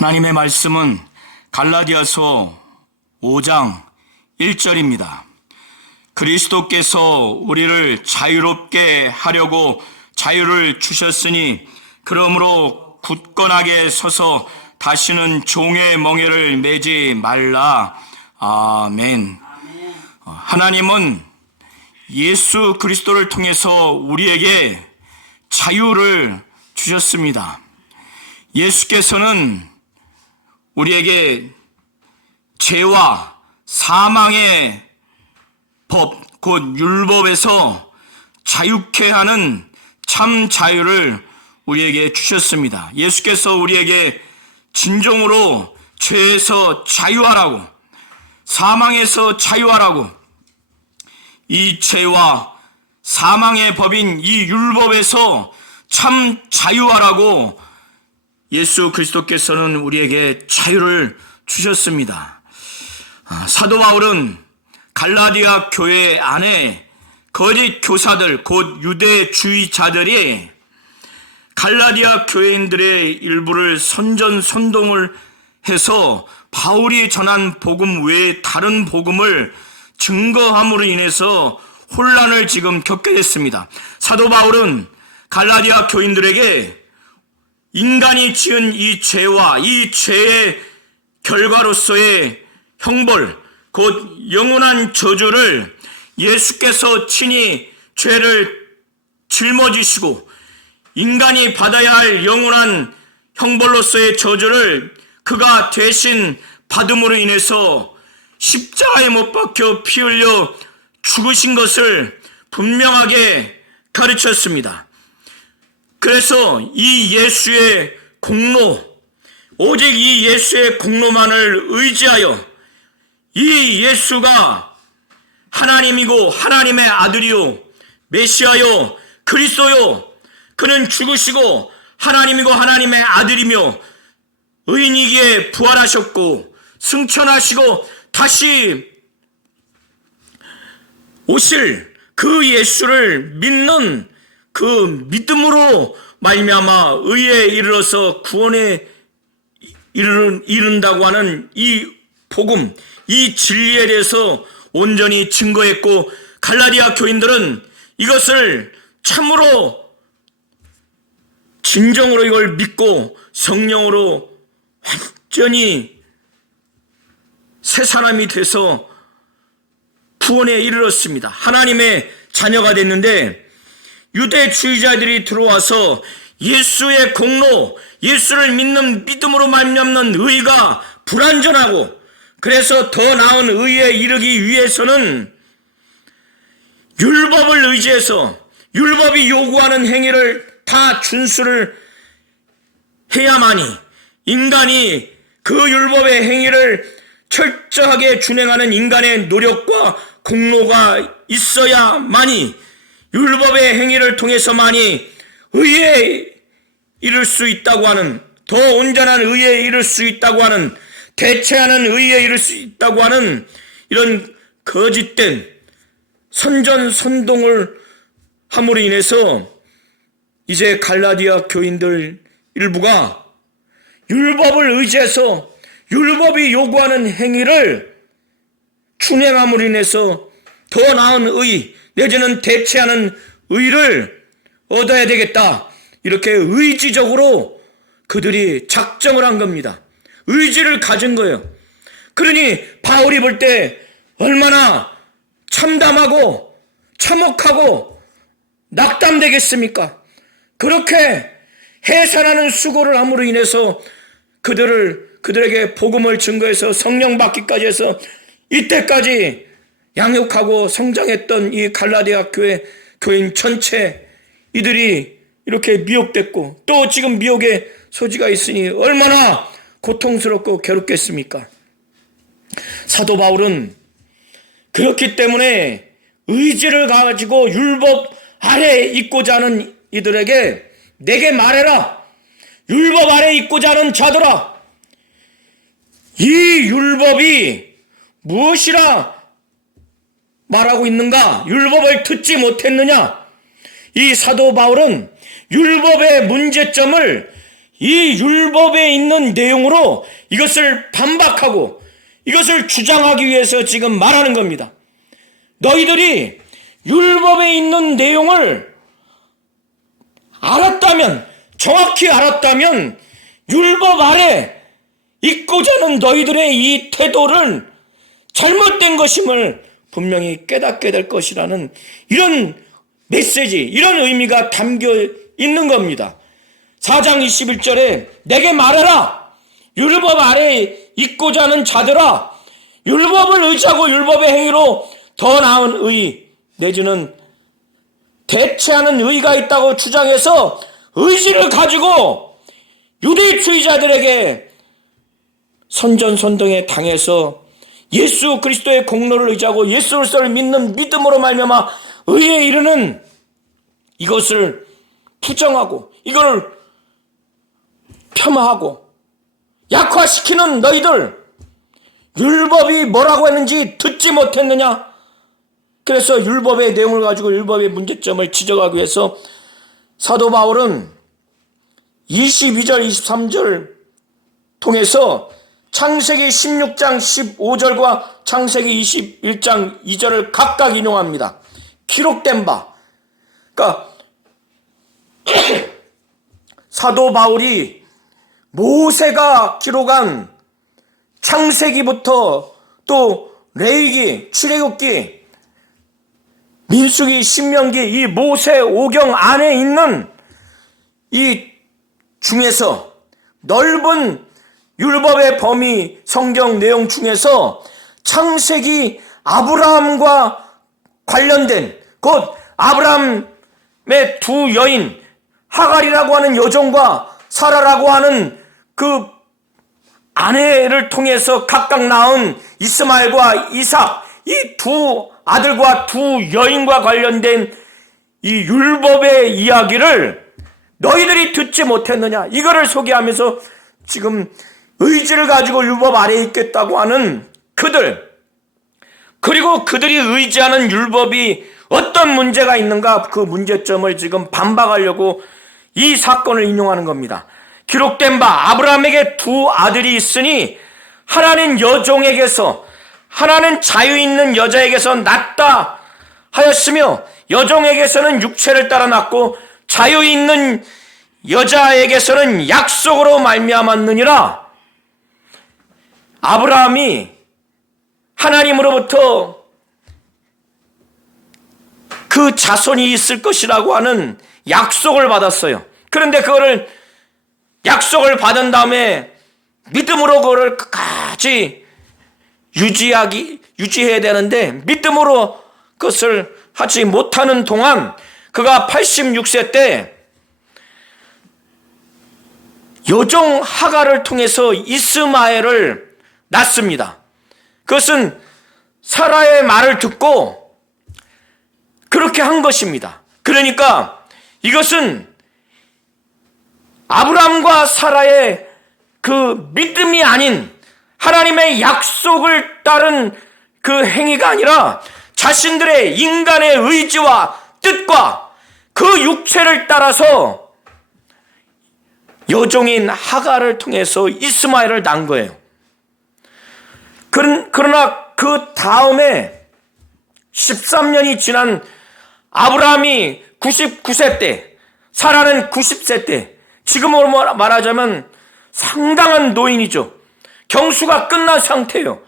하나님의 말씀은 갈라디아서 5장 1절입니다. 그리스도께서 우리를 자유롭게 하려고 자유를 주셨으니 그러므로 굳건하게 서서 다시는 종의 멍에를 매지 말라. 아멘. 하나님은 예수 그리스도를 통해서 우리에게 자유를 주셨습니다. 예수께서는 우리에게 죄와 사망의 법, 곧 율법에서 자유케 하는 참 자유를 우리에게 주셨습니다. 예수께서 우리에게 진정으로 죄에서 자유하라고, 사망에서 자유하라고, 이 죄와 사망의 법인 이 율법에서 참 자유하라고 예수 그리스도께서는 우리에게 자유를 주셨습니다. 사도 바울은 갈라디아 교회 안에 거짓 교사들, 곧 유대주의자들이 갈라디아 교회인들의 일부를 선전선동을 해서 바울이 전한 복음 외에 다른 복음을 증거함으로 인해서 혼란을 지금 겪게 됐습니다. 사도 바울은 갈라디아 교인들에게 인간이 지은 이 죄와 이 죄의 결과로서의 형벌, 곧 영원한 저주를 예수께서 친히 죄를 짊어지시고 인간이 받아야 할 영원한 형벌로서의 저주를 그가 대신 받음으로 인해서 십자가에 못 박혀 피 흘려 죽으신 것을 분명하게 가르쳤습니다. 그래서 이 예수의 공로, 오직 이 예수의 공로만을 의지하여 이 예수가 하나님이고 하나님의 아들이요 메시아요 그리스도요, 그는 죽으시고 하나님이고 하나님의 아들이며 의인이기에 부활하셨고 승천하시고 다시 오실 그 예수를 믿는 그 믿음으로 말미암아 의에 이르러서 구원에 이른다고 하는 이 복음, 이 진리에 대해서 온전히 증거했고, 갈라디아 교인들은 이것을 참으로 진정으로 이걸 믿고 성령으로 완전히 새 사람이 돼서 구원에 이르렀습니다. 하나님의 자녀가 됐는데 유대주의자들이 들어와서 예수의 공로, 예수를 믿는 믿음으로 말미암는 의가 불완전하고, 그래서 더 나은 의에 이르기 위해서는 율법을 의지해서 율법이 요구하는 행위를 다 준수를 해야만이 인간이 그 율법의 행위를 철저하게 준행하는 인간의 노력과 공로가 있어야만이 율법의 행위를 통해서만이 의에 이를 수 있다고 하는, 더 온전한 의에 이를 수 있다고 하는, 대체하는 의에 이를 수 있다고 하는 이런 거짓된 선전선동을 함으로 인해서 이제 갈라디아 교인들 일부가 율법을 의지해서 율법이 요구하는 행위를 준행함으로 인해서 더 나은 의, 내지는 대체하는 의를 얻어야 되겠다, 이렇게 의지적으로 그들이 작정을 한 겁니다. 의지를 가진 거예요. 그러니 바울이 볼 때 얼마나 참담하고 참혹하고 낙담되겠습니까? 그렇게 해산하는 수고를 함으로 인해서 그들에게 복음을 증거해서 성령 받기까지 해서 이때까지 양육하고 성장했던 이 갈라디아 교회 교인 전체, 이들이 이렇게 미혹됐고 또 지금 미혹의 소지가 있으니 얼마나 고통스럽고 괴롭겠습니까? 사도 바울은 그렇기 때문에 의지를 가지고 율법 아래에 있고자 하는 이들에게 내게 말해라. 율법 아래에 있고자 하는 자들아, 이 율법이 무엇이라 말하고 있는가? 율법을 듣지 못했느냐? 이 사도 바울은 율법의 문제점을 이 율법에 있는 내용으로 이것을 반박하고 이것을 주장하기 위해서 지금 말하는 겁니다. 너희들이 율법에 있는 내용을 알았다면, 정확히 알았다면 율법 아래 있고자 하는 너희들의 이 태도를 잘못된 것임을 분명히 깨닫게 될 것이라는 이런 메시지, 이런 의미가 담겨 있는 겁니다. 4장 21절에 내게 말해라. 율법 아래에 있고자 하는 자들아, 율법을 의지하고 율법의 행위로 더 나은 의 내지는 대체하는 의가 있다고 주장해서 의지를 가지고 유대주의자들에게 선전선동에 당해서 예수 그리스도의 공로를 의지하고 예수 그리스도를 믿는 믿음으로 말미암아 의에 이르는 이것을 부정하고 이걸 폄하하고 약화시키는 너희들, 율법이 뭐라고 했는지 듣지 못했느냐? 그래서 율법의 내용을 가지고 율법의 문제점을 지적하기 위해서 사도 바울은 22절 23절 통해서 창세기 16장 15절과 창세기 21장 2절을 각각 인용합니다. 기록된 바, 그러니까 사도 바울이 모세가 기록한 창세기부터 또 레위기, 출애굽기, 민수기, 신명기 이 모세 오경 안에 있는 이 중에서 넓은 율법의 범위 성경 내용 중에서 창세기 아브라함과 관련된 곧 아브라함의 두 여인 하갈이라고 하는 여종과 사라라고 하는 그 아내를 통해서 각각 낳은 이스마엘과 이삭 이 두 아들과 두 여인과 관련된 이 율법의 이야기를 너희들이 듣지 못했느냐, 이거를 소개하면서 지금 의지를 가지고 율법 아래에 있겠다고 하는 그들, 그리고 그들이 의지하는 율법이 어떤 문제가 있는가, 그 문제점을 지금 반박하려고 이 사건을 인용하는 겁니다. 기록된 바 아브라함에게 두 아들이 있으니 하나는 여종에게서 하나는 자유 있는 여자에게서 낳다 하였으며 여종에게서는 육체를 따라 낳고 자유 있는 여자에게서는 약속으로 말미암았느니라. 아브라함이 하나님으로부터 그 자손이 있을 것이라고 하는 약속을 받았어요. 그런데 그거를 약속을 받은 다음에 믿음으로 그거를 끝까지 유지해야 되는데 믿음으로 그것을 하지 못하는 동안 그가 86세 때 여종 하갈을 통해서 이스마엘을 낳습니다. 그것은 사라의 말을 듣고 그렇게 한 것입니다. 그러니까 이것은 아브라함과 사라의 그 믿음이 아닌 하나님의 약속을 따른 그 행위가 아니라 자신들의 인간의 의지와 뜻과 그 육체를 따라서 여종인 하갈을 통해서 이스마엘을 낳은 거예요. 그러나 그 다음에 13년이 지난 아브라함이 99세 때, 사라는 90세 때, 지금으로 말하자면 상당한 노인이죠. 경수가 끝난 상태예요.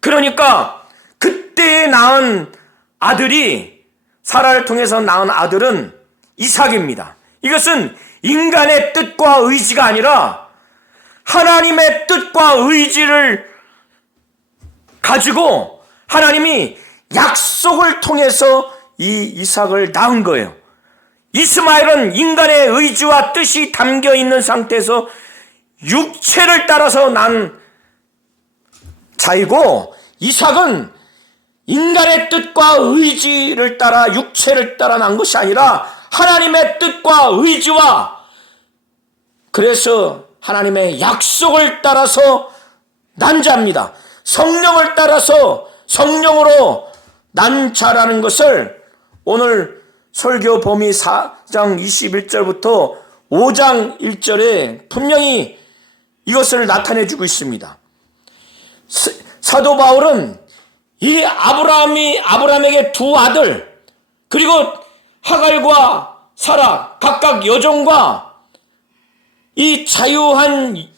그러니까 그때 낳은 아들이, 사라를 통해서 낳은 아들은 이삭입니다. 이것은 인간의 뜻과 의지가 아니라 하나님의 뜻과 의지를 가지고 하나님이 약속을 통해서 이 이삭을 낳은 거예요. 이스마엘은 인간의 의지와 뜻이 담겨 있는 상태에서 육체를 따라서 난 자이고, 이삭은 인간의 뜻과 의지를 따라 육체를 따라 난 것이 아니라 하나님의 뜻과 의지와, 그래서 하나님의 약속을 따라서 난 자입니다. 성령을 따라서 성령으로 난 자라는 것을 오늘 설교 범위 4장 21절부터 5장 1절에 분명히 이것을 나타내 주고 있습니다. 사도 바울은 이 아브라함에게 두 아들, 그리고 하갈과 사라, 각각 여종과 이 자유한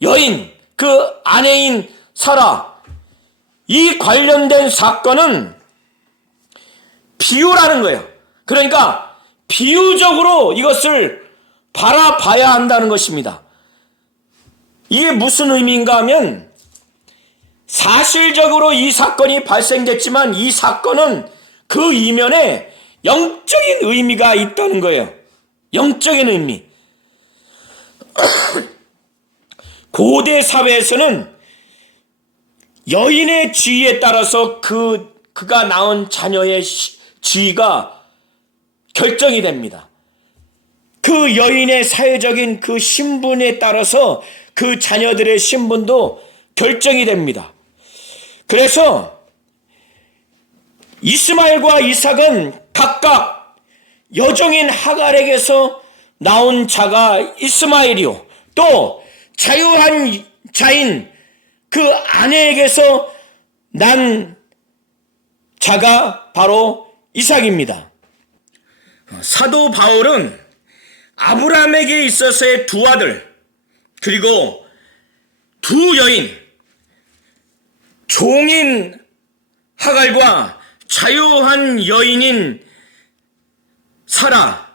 여인, 그 아내인 사라, 이 관련된 사건은 비유라는 거예요. 그러니까 비유적으로 이것을 바라봐야 한다는 것입니다. 이게 무슨 의미인가 하면, 사실적으로 이 사건이 발생됐지만 이 사건은 그 이면에 영적인 의미가 있다는 거예요. 영적인 의미. 고대 사회에서는 여인의 지위에 따라서 그가 낳은 자녀의 지위가 결정이 됩니다. 그 여인의 사회적인 그 신분에 따라서 그 자녀들의 신분도 결정이 됩니다. 그래서 이스마엘과 이삭은 각각 여종인 하갈에게서 나온 자가 이스마엘이요, 또 자유한 자인 그 아내에게서 난 자가 바로 이삭입니다. 사도 바울은 아브라함에게 있어서의 두 아들, 그리고 두 여인, 종인 하갈과 자유한 여인인 사라,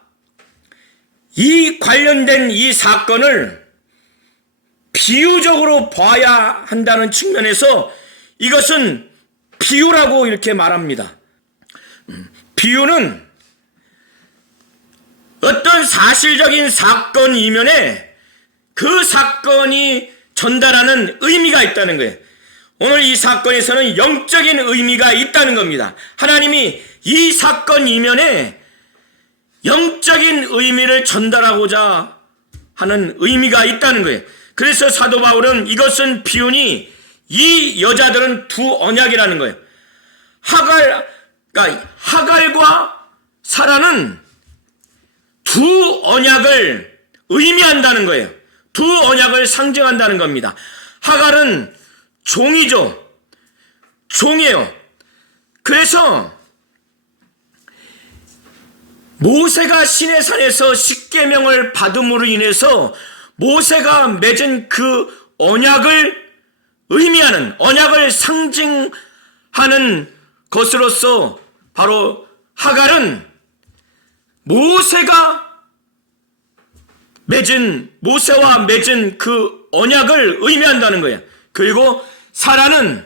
이 관련된 이 사건을 비유적으로 봐야 한다는 측면에서 이것은 비유라고 이렇게 말합니다. 비유는 어떤 사실적인 사건 이면에 그 사건이 전달하는 의미가 있다는 거예요. 오늘 이 사건에서는 영적인 의미가 있다는 겁니다. 하나님이 이 사건 이면에 영적인 의미를 전달하고자 하는 의미가 있다는 거예요. 그래서 사도 바울은 이것은 비유니 이 여자들은 두 언약이라는 거예요. 하갈과 사라는 두 언약을 의미한다는 거예요. 두 언약을 상징한다는 겁니다. 하갈은 종이죠. 종이에요. 그래서 모세가 시내산에서 십계명을 받음으로 인해서 모세가 맺은 그 언약을 의미하는, 언약을 상징하는 것으로서 바로 하갈은 모세와 맺은 그 언약을 의미한다는 거예요. 그리고 사라는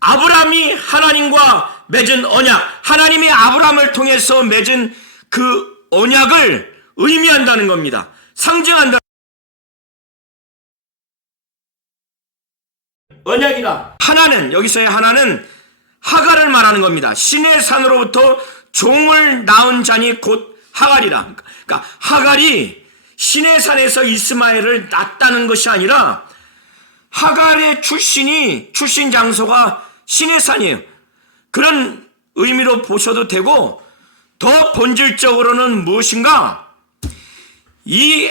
아브라함이 하나님과 맺은 언약, 하나님이 아브라함을 통해서 맺은 그 언약을 의미한다는 겁니다. 상징한다. 언약이다. 하나는, 여기서의 하나는 하갈을 말하는 겁니다. 신의 산으로부터 종을 낳은 자니 곧 하갈이라. 그러니까 하갈이 신의 산에서 이스마엘을 낳았다는 것이 아니라 하갈의 출신 장소가 신의 산이에요. 그런 의미로 보셔도 되고, 더 본질적으로는 무엇인가? 이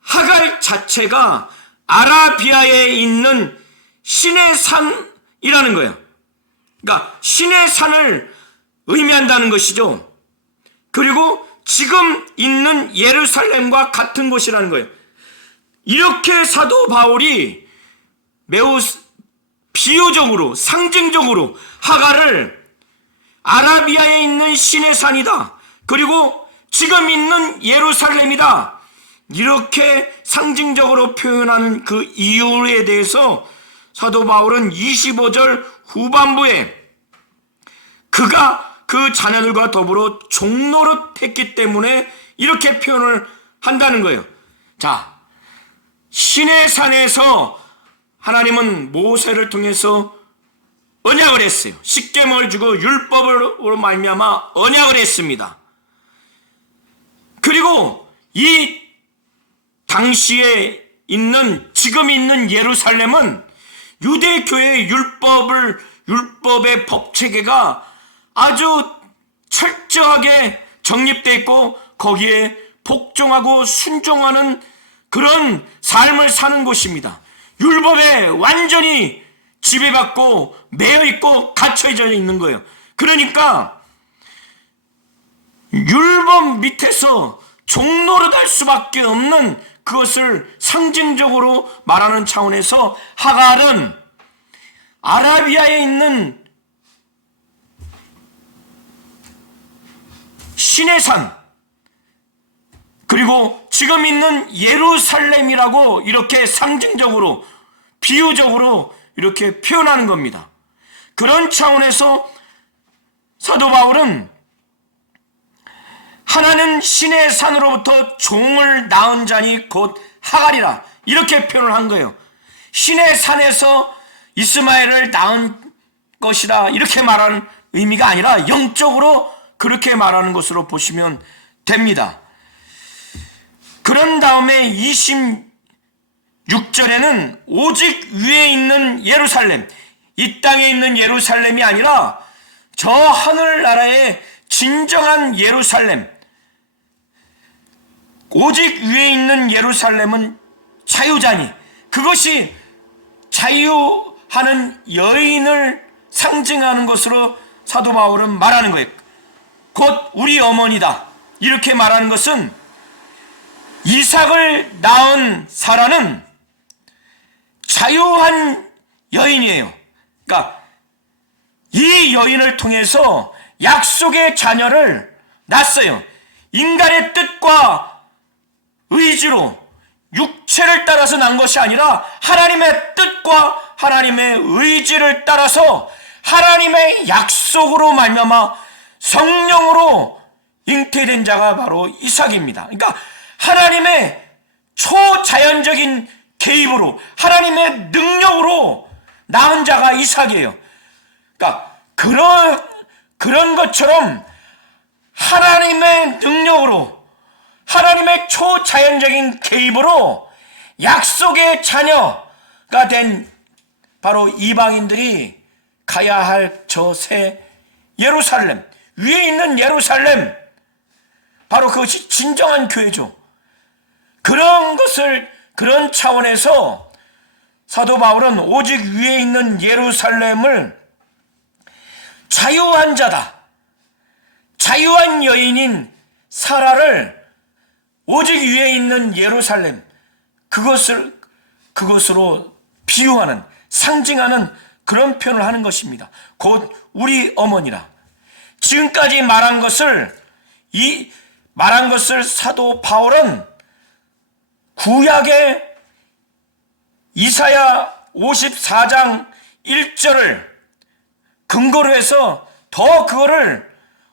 하갈 자체가 아라비아에 있는 신의 산이라는 거예요. 그러니까 신의 산을 의미한다는 것이죠. 그리고 지금 있는 예루살렘과 같은 곳이라는 거예요. 이렇게 사도 바울이 매우 비유적으로, 상징적으로 하갈을 아라비아에 있는 신의 산이다, 그리고 지금 있는 예루살렘이다, 이렇게 상징적으로 표현하는 그 이유에 대해서 사도 바울은 25절 후반부에 그가 그 자녀들과 더불어 종노릇했기 때문에 이렇게 표현을 한다는 거예요. 자, 신의 산에서 하나님은 모세를 통해서 언약을 했어요. 십계명을 주고 율법으로 말미암아 언약을 했습니다. 그리고 이 당시에 지금 있는 예루살렘은 유대교의 율법의 법체계가 아주 철저하게 정립되어 있고 거기에 복종하고 순종하는 그런 삶을 사는 곳입니다. 율법에 완전히 지배받고 매여있고 갇혀져 있는 거예요. 그러니까 율법 밑에서 종노릇할 수밖에 없는 그것을 상징적으로 말하는 차원에서 하갈은 아라비아에 있는 시내산 그리고 지금 있는 예루살렘이라고 이렇게 상징적으로 비유적으로 이렇게 표현하는 겁니다. 그런 차원에서 사도 바울은 하나는 신의 산으로부터 종을 낳은 자니 곧 하갈이라 이렇게 표현을 한 거예요. 신의 산에서 이스마엘을 낳은 것이라 이렇게 말하는 의미가 아니라 영적으로 그렇게 말하는 것으로 보시면 됩니다. 그런 다음에 26절에는 오직 위에 있는 예루살렘, 이 땅에 있는 예루살렘이 아니라 저 하늘나라의 진정한 예루살렘, 오직 위에 있는 예루살렘은 자유자니 그것이 자유하는 여인을 상징하는 것으로 사도 바울은 말하는 거예요. 곧 우리 어머니다. 이렇게 말하는 것은 이삭을 낳은 사라는 자유한 여인이에요. 그러니까 이 여인을 통해서 약속의 자녀를 낳았어요. 인간의 뜻과 의지로 육체를 따라서 난 것이 아니라 하나님의 뜻과 하나님의 의지를 따라서 하나님의 약속으로 말미암아 성령으로 잉태된 자가 바로 이삭입니다. 그러니까 하나님의 초자연적인 개입으로 하나님의 능력으로 낳은 자가 이삭이에요. 그러니까 그런 것처럼 하나님의 능력으로 하나님의 초자연적인 개입으로 약속의 자녀가 된 바로 이방인들이 가야 할 저 새 예루살렘, 위에 있는 예루살렘, 바로 그것이 진정한 교회죠. 그런 차원에서 사도 바울은 오직 위에 있는 예루살렘을 자유한 자다, 자유한 여인인 사라를 오직 위에 있는 예루살렘, 그것으로 비유하는, 상징하는 그런 표현을 하는 것입니다. 곧 우리 어머니라. 지금까지 말한 것을 사도 바울은 구약의 이사야 54장 1절을 근거로 해서 더 그거를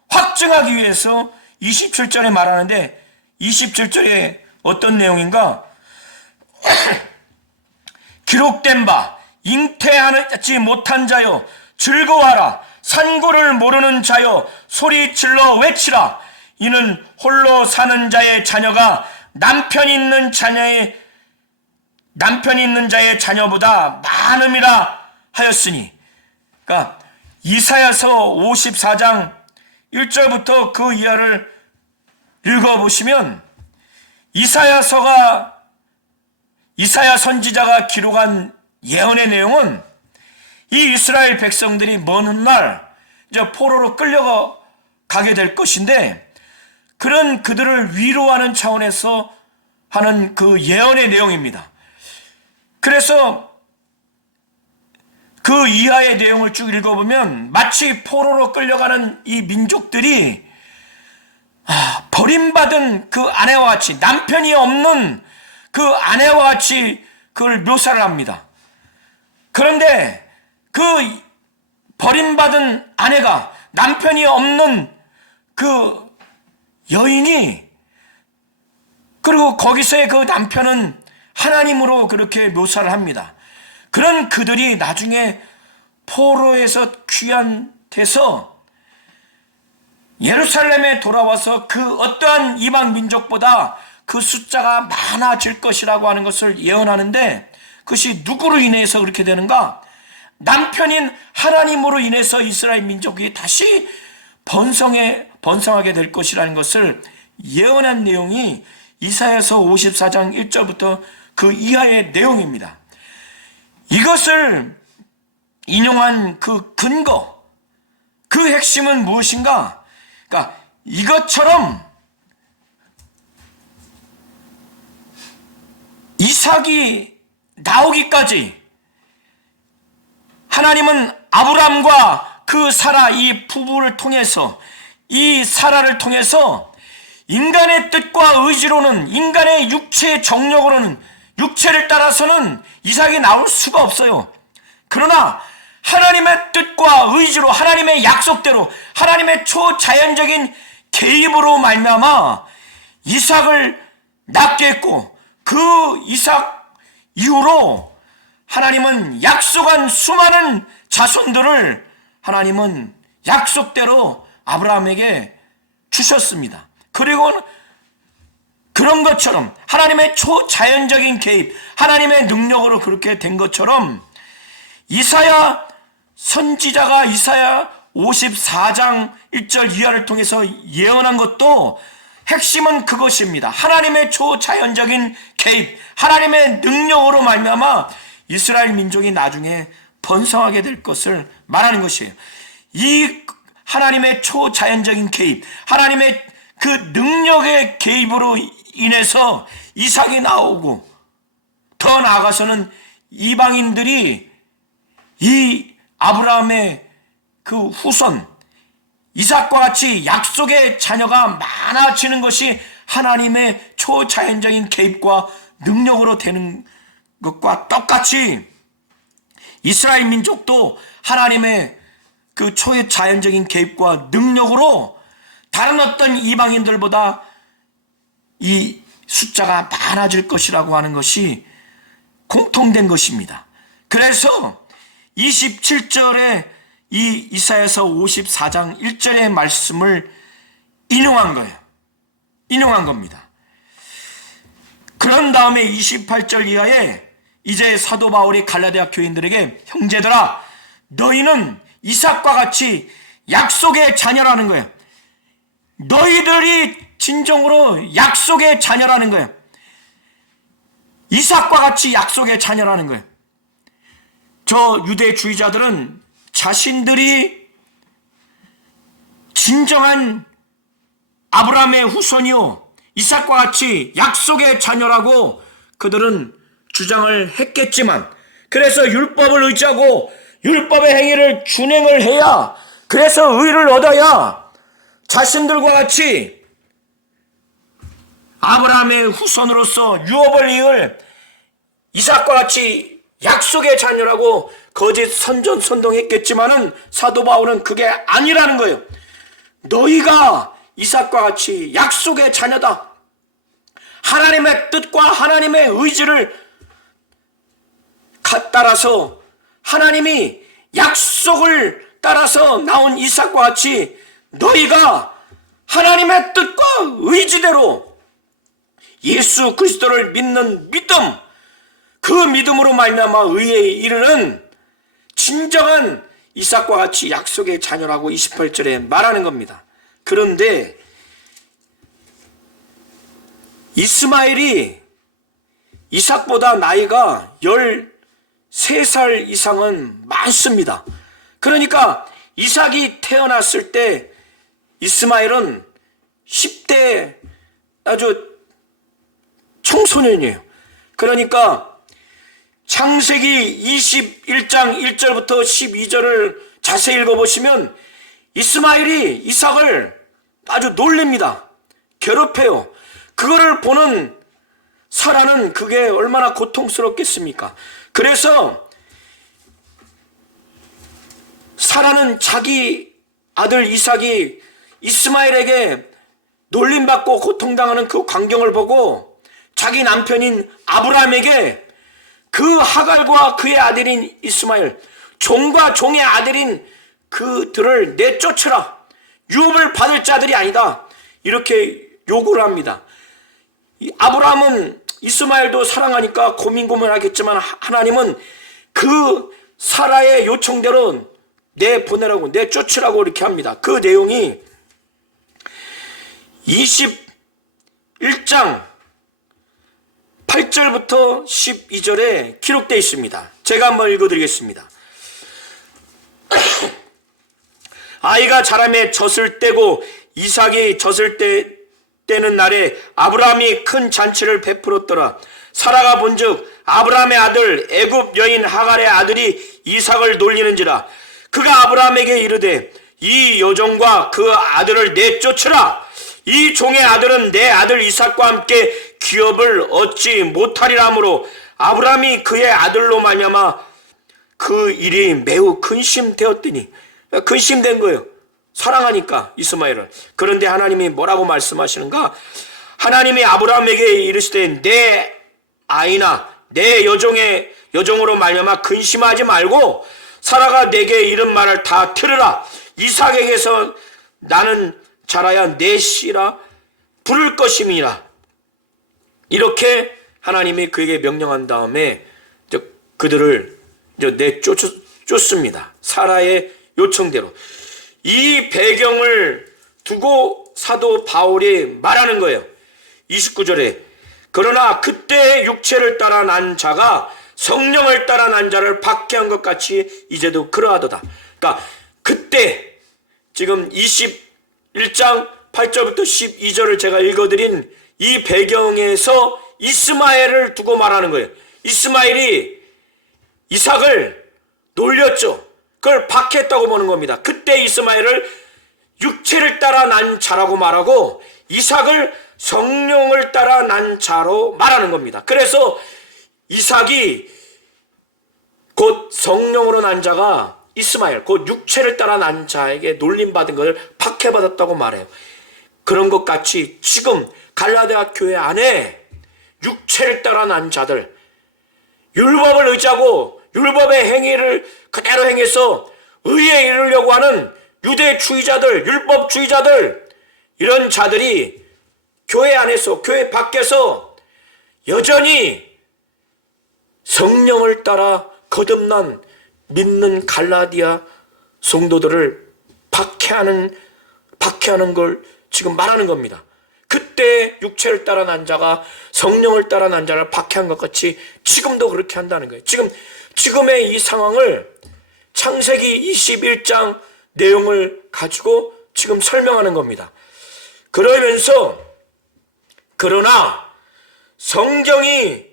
확증하기 위해서 27절에 말하는데, 27절에 어떤 내용인가? 기록된 바 잉태하지 못한 자여 즐거워하라. 산고를 모르는 자여 소리 질러 외치라. 이는 홀로 사는 자의 자녀가 남편 있는 자의 자녀보다 많음이라 하였으니. 그러니까 이사야서 54장 1절부터 그 이하를 읽어보시면 이사야 선지자가 기록한 예언의 내용은 이 이스라엘 백성들이 먼 훗날 이제 포로로 끌려가게 될 것인데, 그런 그들을 위로하는 차원에서 하는 그 예언의 내용입니다. 그래서 그 이하의 내용을 쭉 읽어보면 마치 포로로 끌려가는 이 민족들이 버림받은 그 아내와 같이, 남편이 없는 그 아내와 같이 그걸 묘사를 합니다. 그런데 그 버림받은 아내가, 남편이 없는 그 여인이, 그리고 거기서의 그 남편은 하나님으로 그렇게 묘사를 합니다. 그런 그들이 나중에 포로에서 귀환돼서 예루살렘에 돌아와서 그 어떠한 이방 민족보다 그 숫자가 많아질 것이라고 하는 것을 예언하는데, 그것이 누구로 인해서 그렇게 되는가? 남편인 하나님으로 인해서 이스라엘 민족이 다시 번성하게 될 것이라는 것을 예언한 내용이 이사야서 54장 1절부터 그 이하의 내용입니다. 이것을 인용한 그 근거, 그 핵심은 무엇인가? 그러니까 이것처럼 이삭이 나오기까지 하나님은 아브람과 그 사라 이 부부를 통해서, 이 사라를 통해서 인간의 뜻과 의지로는, 인간의 육체의 정력으로는, 육체를 따라서는 이삭이 나올 수가 없어요. 그러나 하나님의 뜻과 의지로, 하나님의 약속대로, 하나님의 초자연적인 개입으로 말미암아 이삭을 낳게 했고, 그 이삭 이후로 하나님은 약속한 수많은 자손들을 하나님은 약속대로 아브라함에게 주셨습니다. 그리고 그런 것처럼 하나님의 초자연적인 개입, 하나님의 능력으로 그렇게 된 것처럼 이사야 선지자가 이사야 54장 1절 이하를 통해서 예언한 것도 핵심은 그것입니다. 하나님의 초자연적인 개입, 하나님의 능력으로 말미암아 이스라엘 민족이 나중에 번성하게 될 것을 말하는 것이에요. 이 하나님의 초자연적인 개입, 하나님의 그 능력의 개입으로 인해서 이삭이 나오고, 더 나아가서는 이방인들이 이 아브라함의 그 후손 이삭과 같이 약속의 자녀가 많아지는 것이 하나님의 초자연적인 개입과 능력으로 되는 것과 똑같이 이스라엘 민족도 하나님의 그 초자연적인 개입과 능력으로 다른 어떤 이방인들보다 이 숫자가 많아질 것이라고 하는 것이 공통된 것입니다. 그래서 27절에 이 이사야서 54장 1절의 말씀을 인용한 거예요. 인용한 겁니다. 그런 다음에 28절 이하에 이제 사도 바울이 갈라디아 교인들에게, 형제들아, 너희는 이삭과 같이 약속의 자녀라는 거예요. 너희들이 진정으로 약속의 자녀라는 거예요. 이삭과 같이 약속의 자녀라는 거예요. 저 유대주의자들은 자신들이 진정한 아브라함의 후손이요 이삭과 같이 약속의 자녀라고 그들은 주장을 했겠지만, 그래서 율법을 의지하고 율법의 행위를 준행을 해야, 그래서 의를 얻어야 자신들과 같이 아브라함의 후손으로서 유업을 이을 이삭과 같이 약속의 자녀라고 거짓 선전선동했겠지만은 사도 바울은 그게 아니라는 거예요. 너희가 이삭과 같이 약속의 자녀다. 하나님의 뜻과 하나님의 의지를 따라서, 하나님이 약속을 따라서 나온 이삭과 같이 너희가 하나님의 뜻과 의지대로 예수 그리스도를 믿는 믿음, 그 믿음으로 말미암아 의에 이르는 진정한 이삭과 같이 약속의 자녀라고 28절에 말하는 겁니다. 그런데 이스마엘이 이삭보다 나이가 13살 이상은 많습니다. 그러니까 이삭이 태어났을 때 이스마엘은 10대 아주 청소년이에요. 그러니까 창세기 21장 1절부터 12절을 자세히 읽어보시면 이스마엘이 이삭을 아주 놀립니다. 괴롭혀요. 그거를 보는 사라는 그게 얼마나 고통스럽겠습니까? 그래서 사라는 자기 아들 이삭이 이스마엘에게 놀림받고 고통당하는 그 광경을 보고 자기 남편인 아브라함에게 그 하갈과 그의 아들인 이스마엘, 종과 종의 아들인 그들을 내쫓으라. 유업을 받을 자들이 아니다. 이렇게 요구를 합니다. 아브라함은 이스마엘도 사랑하니까 고민고민하겠지만 하나님은 그 사라의 요청대로 내보내라고, 내쫓으라고 이렇게 합니다. 그 내용이 1장 8절부터 12절에 기록되어 있습니다. 제가 한번 읽어드리겠습니다. 아이가 자라매 젖을 떼고 이삭이 젖을 떼는 날에 아브라함이 큰 잔치를 베풀었더라. 사라가 본즉 아브라함의 아들 애굽 여인 하갈의 아들이 이삭을 놀리는지라. 그가 아브라함에게 이르되 이 여종과 그 아들을 내쫓으라. 이 종의 아들은 내 아들 이삭과 함께 기업을 얻지 못하리라 하므로 아브라함이 그의 아들로 말미암아 그 일이 매우 근심되었더니, 근심된 거예요. 사랑하니까 이스마엘을. 그런데 하나님이 뭐라고 말씀하시는가? 하나님이 아브라함에게 이르시되 내 아이나 내 여종으로 말미암아 근심하지 말고 사라가 내게 이런 말을 다 들으라. 이삭에게서 나는 자라야 내 씨라 부를 것임이라. 이렇게 하나님이 그에게 명령한 다음에 그들을 내쫓습니다. 사라의 요청대로. 이 배경을 두고 사도 바울이 말하는 거예요. 29절에 그러나 그때의 육체를 따라 난 자가 성령을 따라 난 자를 박해한 것 같이 이제도 그러하도다. 그러니까 그때 지금 21장 8절부터 12절을 제가 읽어드린 이 배경에서 이스마엘을 두고 말하는 거예요. 이스마엘이 이삭을 놀렸죠. 그걸 박해했다고 보는 겁니다. 그때 이스마엘을 육체를 따라 난 자라고 말하고 이삭을 성령을 따라 난 자로 말하는 겁니다. 그래서 이삭이 곧 성령으로 난 자가 이스마엘, 곧 육체를 따라 난 자에게 놀림받은 것을 박해받았다고 말해요. 그런 것 같이 지금 갈라디아 교회 안에 육체를 따라 난 자들, 율법을 의지하고 율법의 행위를 그대로 행해서 의에 이르려고 하는 유대주의자들, 율법주의자들, 이런 자들이 교회 안에서, 교회 밖에서 여전히 성령을 따라 거듭난 믿는 갈라디아 성도들을 박해하는 걸 지금 말하는 겁니다. 그때 육체를 따라 난 자가 성령을 따라 난 자를 박해한 것 같이 지금도 그렇게 한다는 거예요. 지금의 이 상황을 창세기 21장 내용을 가지고 지금 설명하는 겁니다. 그러면서 그러나 성경이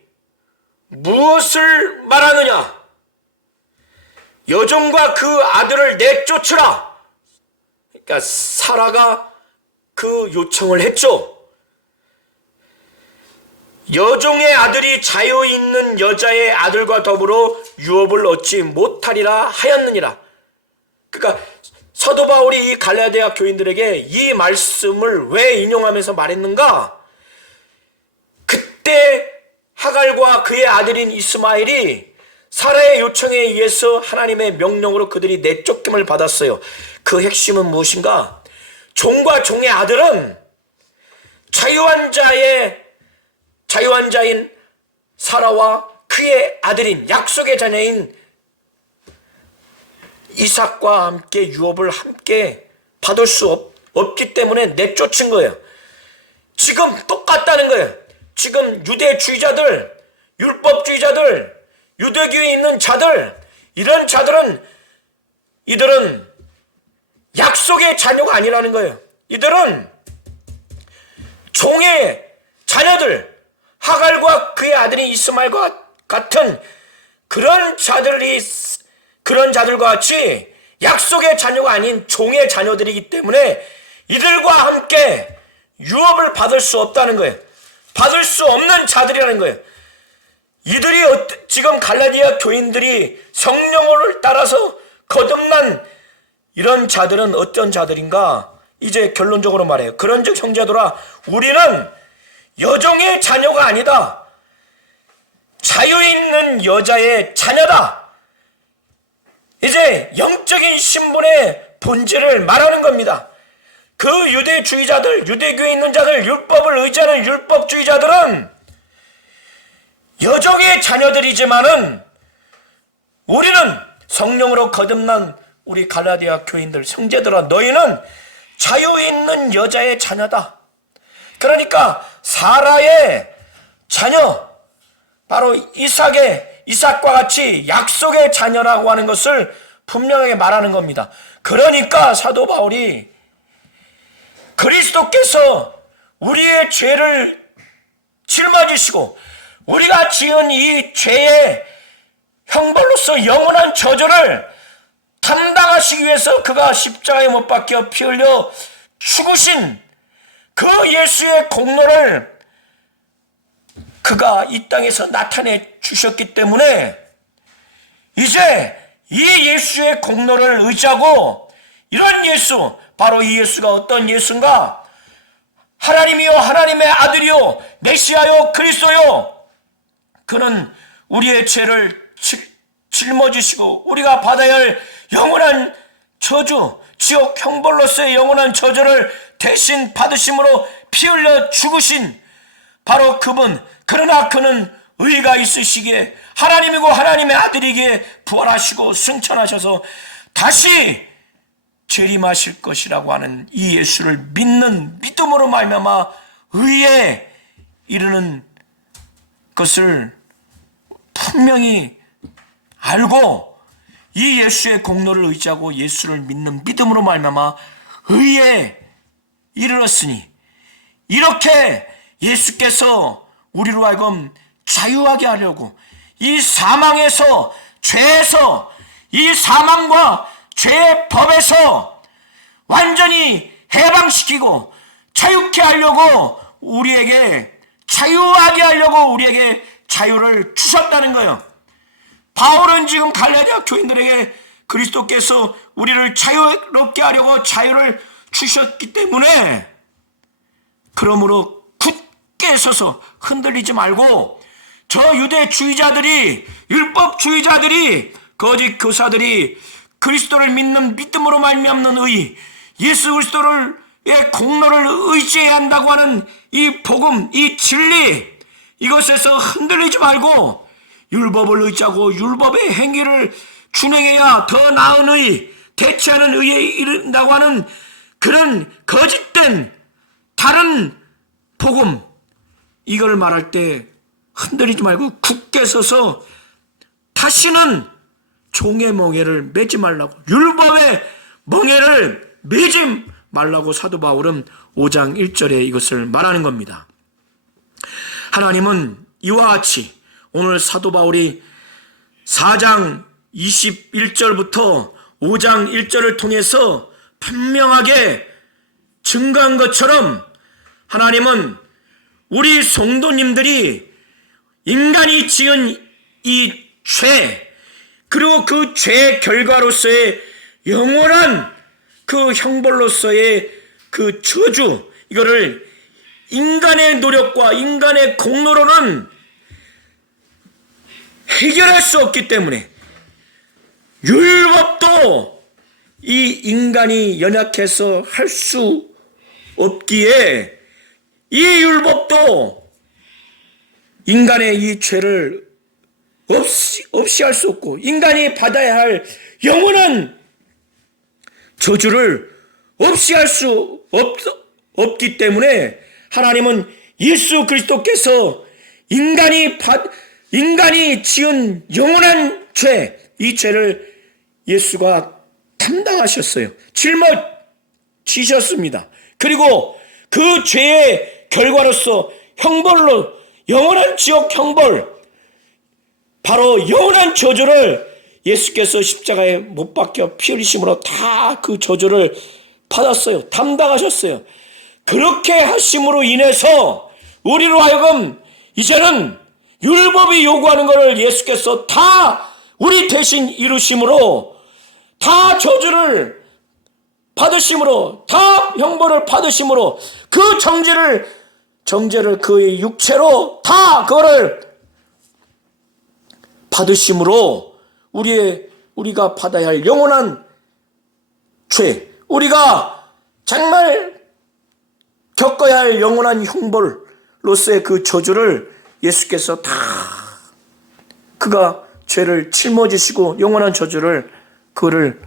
무엇을 말하느냐? 여종과 그 아들을 내쫓으라. 그러니까 사라가 그 요청을 했죠. 여종의 아들이 자유 있는 여자의 아들과 더불어 유업을 얻지 못하리라 하였느니라. 그러니까 사도 바울이 이 갈라디아 교인들에게 이 말씀을 왜 인용하면서 말했는가? 그때 하갈과 그의 아들인 이스마엘이 사라의 요청에 의해서 하나님의 명령으로 그들이 내쫓김을 받았어요. 그 핵심은 무엇인가? 종과 종의 아들은 자유한 자인 사라와 그의 아들인 약속의 자녀인 이삭과 함께 유업을 함께 받을 수 없기 때문에 내쫓은 거예요. 지금 똑같다는 거예요. 지금 유대주의자들, 율법주의자들, 유대교에 있는 자들, 이런 자들은 이들은 약속의 자녀가 아니라는 거예요. 이들은 종의 자녀들, 하갈과 그의 아들인 이스마엘과 같은 그런 자들과 같이 약속의 자녀가 아닌 종의 자녀들이기 때문에 이들과 함께 유업을 받을 수 없다는 거예요. 받을 수 없는 자들이라는 거예요. 이들이 지금 갈라디아 교인들이 성령을 따라서 거듭난 이런 자들은 어떤 자들인가? 이제 결론적으로 말해요. 그런즉 형제들아, 우리는 여종의 자녀가 아니다. 자유 있는 여자의 자녀다. 이제 영적인 신분의 본질을 말하는 겁니다. 그 유대주의자들, 유대교에 있는 자들, 율법을 의지하는 율법주의자들은 여종의 자녀들이지만은 우리는 성령으로 거듭난 우리 갈라디아 교인들, 형제들아, 너희는 자유 있는 여자의 자녀다. 그러니까 사라의 자녀, 바로 이삭과 같이 약속의 자녀라고 하는 것을 분명하게 말하는 겁니다. 그러니까 사도 바울이 그리스도께서 우리의 죄를 짊어지시고 우리가 지은 이 죄의 형벌로서 영원한 저주를 담당하시기 위해서 그가 십자가에 못 박혀 피 흘려 죽으신 그 예수의 공로를 그가 이 땅에서 나타내 주셨기 때문에 이제 이 예수의 공로를 의지하고 이런 예수, 바로 이 예수가 어떤 예수인가? 하나님이요 하나님의 아들이요 메시아요 그리스도요. 그는 우리의 죄를 짊어지시고 우리가 받아야 할 영원한 저주, 지옥 형벌로서의 영원한 저주를 대신 받으심으로 피 흘려 죽으신 바로 그분. 그러나 그는 의가 있으시기에 하나님이고 하나님의 아들이기에 부활하시고 승천하셔서 다시 재림하실 것이라고 하는 이 예수를 믿는 믿음으로 말미암아 의에 이르는 것을 분명히 알고 이 예수의 공로를 의지하고 예수를 믿는 믿음으로 말미암아 의에 이르렀으니 이렇게 예수께서 우리로 하여금 자유하게 하려고 이 사망에서, 죄에서, 이 사망과 죄의 법에서 완전히 해방시키고 자유케 하려고 우리에게 자유하게 하려고 우리에게 자유를 주셨다는 거예요. 바울은 지금 갈라디아 교인들에게 그리스도께서 우리를 자유롭게 하려고 자유를 주셨기 때문에 그러므로 굳게 서서 흔들리지 말고 저 유대주의자들이, 율법주의자들이, 거짓 교사들이 그리스도를 믿는 믿음으로 말미암는 의, 예수 그리스도의 공로를 의지해야 한다고 하는 이 복음, 이 진리, 이것에서 흔들리지 말고 율법을 의지하고 율법의 행위를 준행해야 더 나은 의, 대체하는 의에 이른다고 하는 그런 거짓된 다른 복음, 이걸 말할 때 흔들리지 말고 굳게 서서 다시는 종의 멍에를 매지 말라고, 율법의 멍에를 매지 말라고 사도 바울은 5장 1절에 이것을 말하는 겁니다. 하나님은 이와 같이 오늘 사도 바울이 4장 21절부터 5장 1절을 통해서 분명하게 증거한 것처럼 하나님은 우리 성도님들이 인간이 지은 이 죄, 그리고 그 죄의 결과로서의 영원한 그 형벌로서의 그 저주, 이거를 인간의 노력과 인간의 공로로는 해결할 수 없기 때문에 율법도 이 인간이 연약해서 할 수 없기에 이 율법도 인간의 이 죄를 없이 할 수 없고 인간이 받아야 할 영원한 저주를 없이 할 수 없기 때문에 하나님은 예수 그리스도께서 인간이 지은 영원한 죄, 이 죄를 예수가 담당하셨어요. 짊어지셨습니다. 그리고 그 죄의 결과로서 형벌로, 영원한 지옥 형벌, 바로 영원한 저주를 예수께서 십자가에 못 박혀 피 흘리심으로 다 그 저주를 받았어요. 담당하셨어요. 그렇게 하심으로 인해서 우리로 하여금 이제는 율법이 요구하는 것을 예수께서 다 우리 대신 이루심으로, 다 저주를 받으심으로, 다 형벌을 받으심으로, 그 정죄를 그의 육체로 다 그거를 받으심으로 우리가 받아야 할 영원한 죄, 우리가 정말 겪어야 할 영원한 형벌로서의 그 저주를 예수께서 다 그가 죄를 짊어지시고 영원한 저주를 그를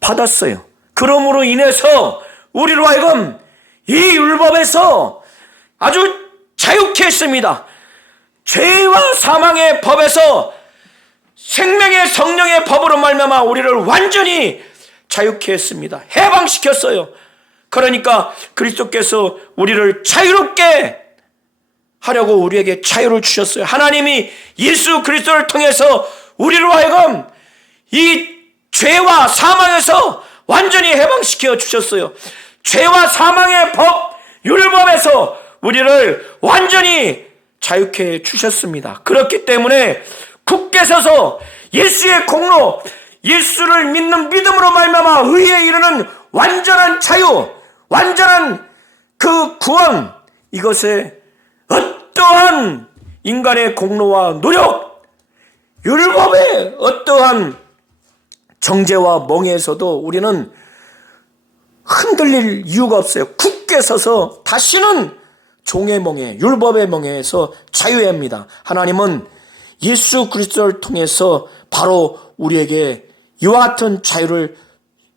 받았어요. 그러므로 인해서 우리로 하여금 이 율법에서 아주 자유케 했습니다. 죄와 사망의 법에서 생명의 성령의 법으로 말미암아 우리를 완전히 자유케 했습니다. 해방시켰어요. 그러니까 그리스도께서 우리를 자유롭게 하려고 우리에게 자유를 주셨어요. 하나님이 예수 그리스도를 통해서 우리로 하여금 이 죄와 사망에서 완전히 해방시켜 주셨어요. 죄와 사망의 법, 율법에서 우리를 완전히 자유케 주셨습니다. 그렇기 때문에 굳게 서서 예수의 공로, 예수를 믿는 믿음으로 말미암아 의에 이르는 완전한 자유, 완전한 그 구원, 이것에 어떠한 인간의 공로와 노력, 율법의 어떠한 정죄와 멍에에서도 우리는 흔들릴 이유가 없어요. 굳게 서서 다시는 종의 멍에, 율법의 멍에에서 자유해야 합니다. 하나님은 예수 그리스도를 통해서 바로 우리에게 이와 같은 자유를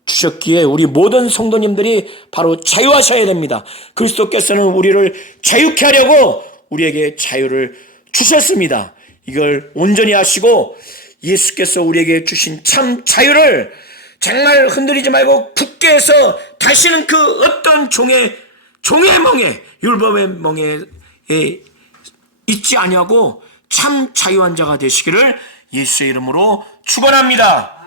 주셨기에 우리 모든 성도님들이 바로 자유하셔야 됩니다. 그리스도께서는 우리를 자유케 하려고 우리에게 자유를 주셨습니다. 이걸 온전히 하시고 예수께서 우리에게 주신 참 자유를 정말 흔들리지 말고 굳게 해서 다시는 그 어떤 종의 멍에, 율법의 멍에 있지 아니하고 참 자유한 자가 되시기를 예수의 이름으로 축원합니다.